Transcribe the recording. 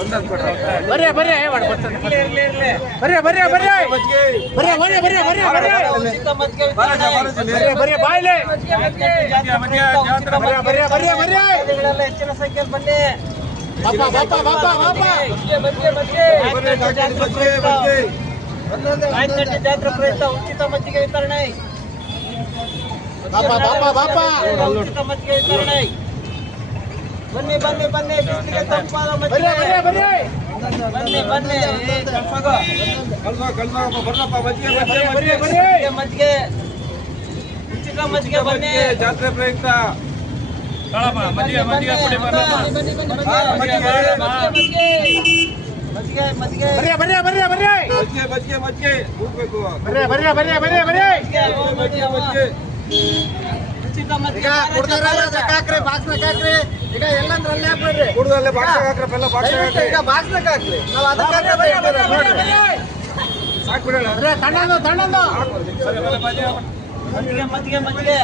ಬರ್ರಿ ಬರ್ರಿ ವಾಡ್ ಬರ್ತಾನೆ. ಬರ್ರಿ ಬರ್ರಿ ಬರ್ರಿ ಬರ್ರಿ ಬರ್ರಿ ಬರ್ರಿ ಬರ್ರಿ ಬರ್ರಿ ಉಚಿತ ಮಜ್ಜಿಗೆ ವಿತರಣೆ. ಬರ್ರಿ ಬರ್ರಿ ಬಾಯ್ಲೆ ಮಜ್ಜಿಗೆ ಜಾತ್ರೆ ಪ್ರಯುಕ್ತ ಉಚಿತ ಬರ್ರಿ ಬರ್ರಿ ಬರ್ರಿ ಬರ್ರಿ ಮಜ್ಜಿಗೆಗಳೆಲ್ಲ ಹೆಚ್ಚಿನ ಸಂಖ್ಯೆಯಲ್ಲಿ ಬನ್ನಿ ಬಾಪ ಬಾಪ ಬಾಪ ಬಾಪ ಮಜ್ಜಿಗೆ, ಮಜ್ಜಿಗೆ, ಮಜ್ಜಿಗೆ. ರಾಯಚೂರು ಜಾತ್ರೆ ಪ್ರಯುಕ್ತ ರಾಯಚೂರು ಜಾತ್ರೆ ಪ್ರಯುಕ್ತ ಉಚಿತ ಮಜ್ಜಿಗೆ ವಿತರಣೆ ಬಾಪ ಬಾಪ ಬಾಪ ಉಚಿತ ಮಜ್ಜಿಗೆ ವಿತರಣೆ ಬನ್ನಿ ಬನ್ನಿ ಬನ್ನಿ ಬಿಸಿಲಿಗೆ ತಂಪಾದ ಬರ್ರಿ ಮಜ್ಜಿಗೆ ಬರ್ರಿ ಬರ್ರಿ ಬನ್ನಿ ಬನ್ನಿ ಏ, ಕಳ್ಸೋಗು. ಬರ್ರಿ ಬರ್ರಿ ಬರ್ರಿ ಮಜ್ಜಿಗೆ, ಮಜ್ಜಿಗೆ ಉಚಿತ ಮಜ್ಜಿಗೆ ಬನ್ನಿ ಜಾತ್ರೆ ಪ್ರಯುಕ್ತ ಮಜ್ಜಿಗೆ ಮಜ್ಜಿಗೆ ಕೊಡಿ ಮಜ್ಜಿಗೆ ಮಜ್ಜಿಗೆ ಬರ್ರಿ ಬರ್ರಿ ಬರ್ರಿ ಬರ್ರಿ ಮಜ್ಜಿಗೆ ಮಜ್ಜಿಗೆ ಮಜ್ಜಿಗೆ ಹೋಗ್ಬೇಕು ಬರ್ರಿ ಬರ್ರಿ ಬರ್ರಿ ಬರ್ರಿ ಬರ್ರಿ ಮಜ್ಜಿಗೆ ಮಜ್ಜಿಗೆ ಉಚಿತ ಈಗ ಮಜ್ಜಿಗೆ ಕೊಡ್ತಾರಲ್ಲ ಅದಕ್ಕೆ ಹಾಕ್ರಿ ಬಾಕ್ಸ್ನಾಗ ಹಾಕ್ರಿ ಈಗ ಎಲ್ಲಂದ್ರೆ ಅಲ್ಲೇ ಹಾಕ್ಬಿಡ್ರಿ. ಕೂಡದಲ್ಲೇ ಬಾಕ್ಸ್ ಬೆಲ್ಲ ಬಾಕ್ಸ್ ದಯವಿಟ್ಟು ಈಗ ಬಾಕ್ಸ್ನಾಗ ಹಾಕ್ರಿ. ನಾವು ಅದಕ್ಕೆ ಬರ್ರಿ. ಸಾಕ್ಬಿಡೋಣ ಬರ್ರಿ ತಣ್ಣಂದು ತಣ್ಣಂದು ಮಜ್ಜಿಗೆ. ಮಜ್ಜಿಗೆ ಮಜ್ಜಿಗೆ.